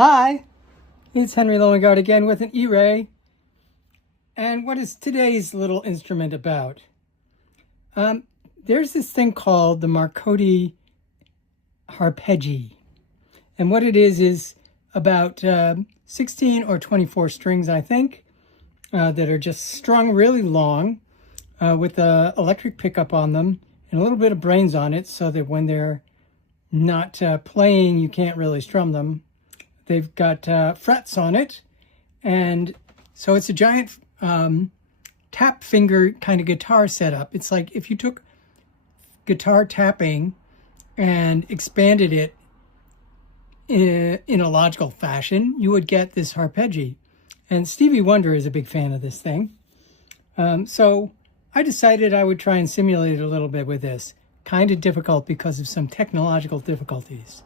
Hi, it's Henry Lowengaard again with an Erae. And what is today's little instrument about? There's this thing called the Marcodi Harpejji. And what it is about 16 or 24 strings, I think, that are just strung really long with an electric pickup on them and a little bit of brains on it so that when they're not playing, you can't really strum them. They've got frets on it, and so it's a giant tap finger kind of guitar setup. It's like if you took guitar tapping and expanded it in a logical fashion, you would get this Harpejji. And Stevie Wonder is a big fan of this thing. So I decided I would try and simulate it a little bit with this. Kind of difficult because of some technological difficulties.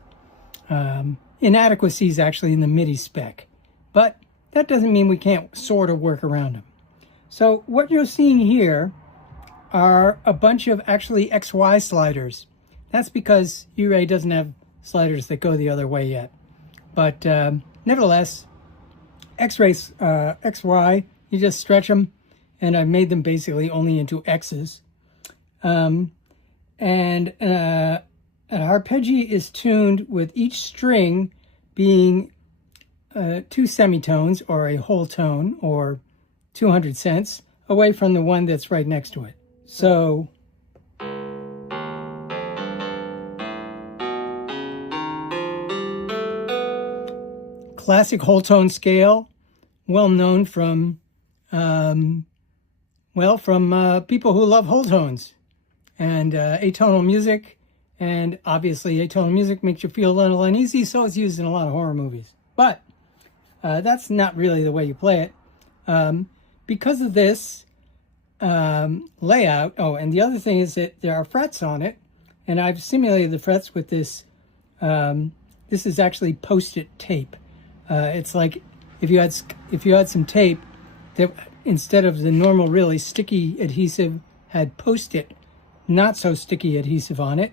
Inadequacies actually in the MIDI spec, but that doesn't mean we can't sort of work around them. So what you're seeing here are a bunch of actually XY sliders. That's because Erae doesn't have sliders that go the other way yet. But nevertheless, XY, you just stretch them, and I've made them basically only into X's. And an arpeggio is tuned with each string being 2 semitones or a whole tone or 200 cents away from the one that's right next to it. So classic whole tone scale, well known from people who love whole tones and atonal music. And obviously, atonal music makes you feel a little uneasy, so it's used in a lot of horror movies. But that's not really the way you play it. Because of this layout, and the other thing is that there are frets on it, and I've simulated the frets with this. This is actually Post-it tape. It's like if you had some tape that instead of the normal really sticky adhesive had Post-it, not so sticky adhesive on it.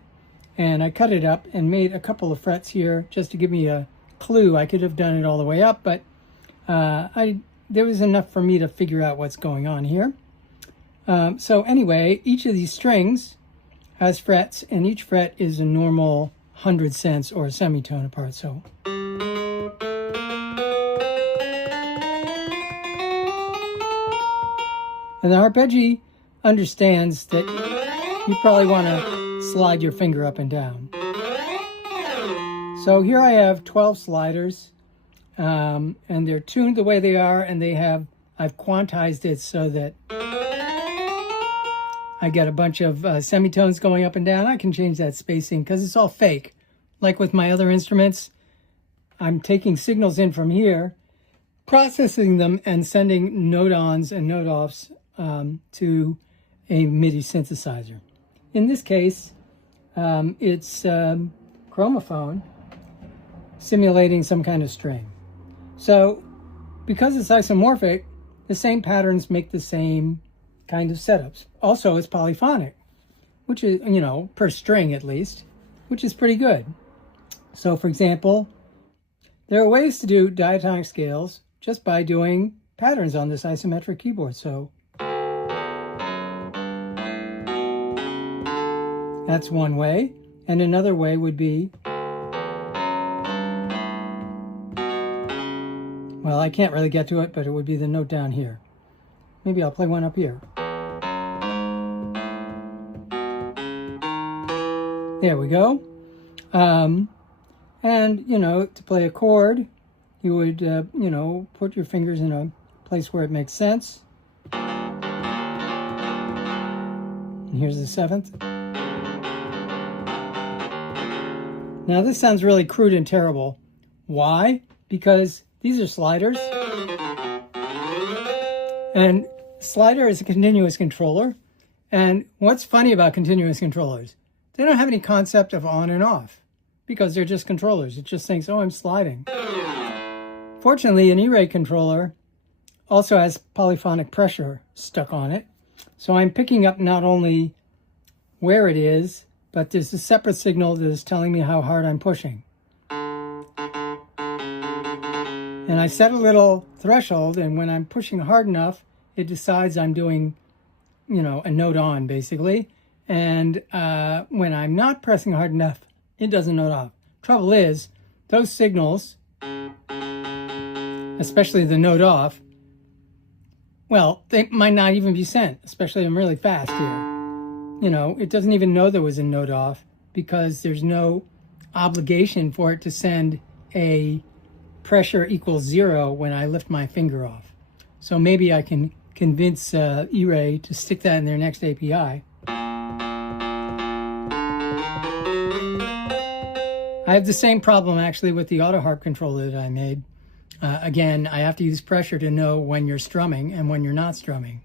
And I cut it up and made a couple of frets here just to give me a clue. I could have done it all the way up, but there was enough for me to figure out what's going on here. So anyway, each of these strings has frets, and each fret is a normal 100 cents or a semitone apart. So and the Harpejji understands that you probably want to slide your finger up and down. So here I have 12 sliders, and they're tuned the way they are, and I've quantized it so that I get a bunch of semitones going up and down. I can change that spacing because it's all fake. Like with my other instruments, I'm taking signals in from here, processing them, and sending note-ons and note-offs to a MIDI synthesizer. In this case, it's chromophone simulating some kind of string. So because it's isomorphic, the same patterns make the same kind of setups. Also, it's polyphonic, which is, per string at least, which is pretty good. So for example, there are ways to do diatonic scales just by doing patterns on this isometric keyboard. So that's one way. And another way would be, well, I can't really get to it, but it would be the note down here. Maybe I'll play one up here. There we go. And, to play a chord, you would, put your fingers in a place where it makes sense. And here's the 7th. Now this sounds really crude and terrible. Why? Because these are sliders. And slider is a continuous controller. And what's funny about continuous controllers? They don't have any concept of on and off because they're just controllers. It just thinks, oh, I'm sliding. Fortunately, an Erae controller also has polyphonic pressure stuck on it. So I'm picking up not only where it is, but there's a separate signal that is telling me how hard I'm pushing. And I set a little threshold, and when I'm pushing hard enough, it decides I'm doing, you know, a note on, basically. And when I'm not pressing hard enough, it doesn't note off. Trouble is, those signals, especially the note off, well, they might not even be sent, especially if I'm really fast here. You know, it doesn't even know there was a note off because there's no obligation for it to send a pressure equals 0 when I lift my finger off. So maybe I can convince Erae to stick that in their next API. I have the same problem actually with the auto harp controller that I made. Again, I have to use pressure to know when you're strumming and when you're not strumming.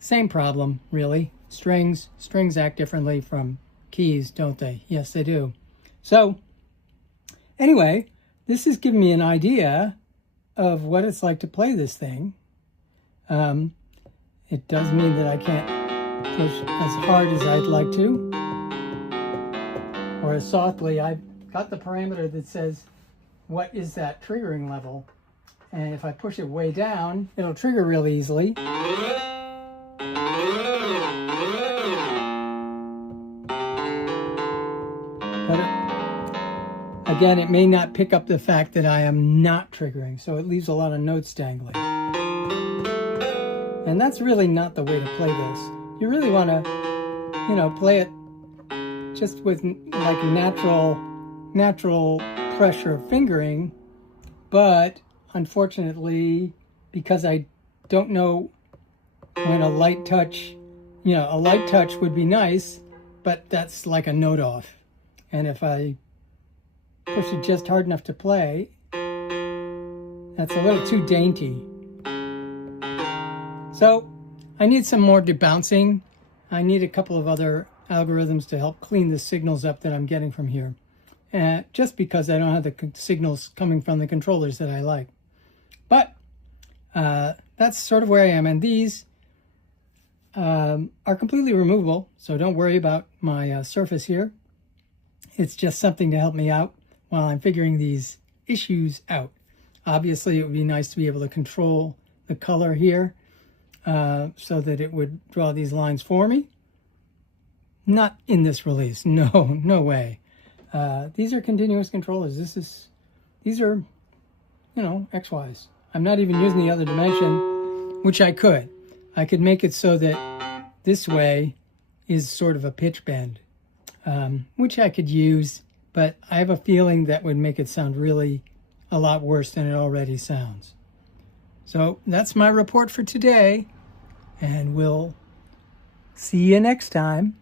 Same problem, really. Strings act differently from keys, don't they? Yes, they do. So, anyway, this has given me an idea of what it's like to play this thing. It does mean that I can't push as hard as I'd like to, or as softly. I've got the parameter that says, what is that triggering level? And if I push it way down, it'll trigger really easily. But again, it may not pick up the fact that I am not triggering, so it leaves a lot of notes dangling. And that's really not the way to play this. You really want to, you know, play it just with like natural pressure of fingering, but unfortunately, because I don't know when a light touch, you know, a light touch would be nice, but that's like a note off. And if I push it just hard enough to play, that's a little too dainty. So I need some more debouncing. I need a couple of other algorithms to help clean the signals up that I'm getting from here. Just because I don't have the signals coming from the controllers that I like. But that's sort of where I am. And these are completely removable, so don't worry about my surface here. It's just something to help me out while I'm figuring these issues out. Obviously, it would be nice to be able to control the color here so that it would draw these lines for me. Not in this release. No, no way. These are continuous controllers. These are, you know, XYs. I'm not even using the other dimension, which I could. I could make it so that this way is sort of a pitch bend, which I could use, but I have a feeling that would make it sound really a lot worse than it already sounds. So that's my report for today, and we'll see you next time.